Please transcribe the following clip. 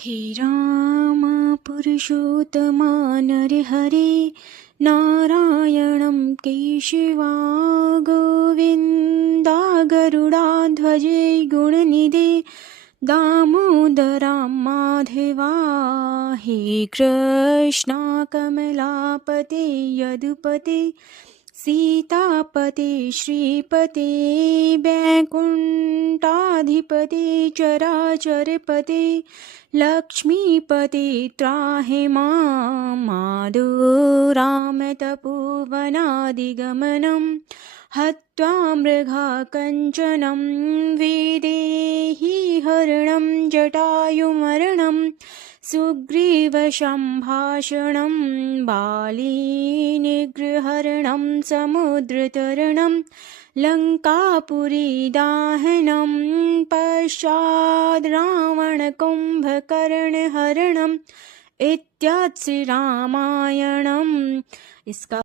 हे राम पुरुषोत्तमा नरहरे नारायणं केशवा गोविन्दा गरुडाध्वजे गुणनिधे दामोदरा माधवा हे कृष्णा कमलापते यदुपते सीतापते श्रीपते वैकुण्ठाधिपते चराचरपते लक्ष्मीपते त्राहि मां माधो रामतपोवनादिगमनं हत्वा मृगाकञ्चनं वेदेहि हरणं जटायुमरणं सुग्रीवसम्भाषणं बालीनिगृहरणं समुद्रतरणं लङ्कापुरीदाहनं पश्चाद् रावणकुम्भकर्णहरणम् इत्यादि रामायणम्। इसका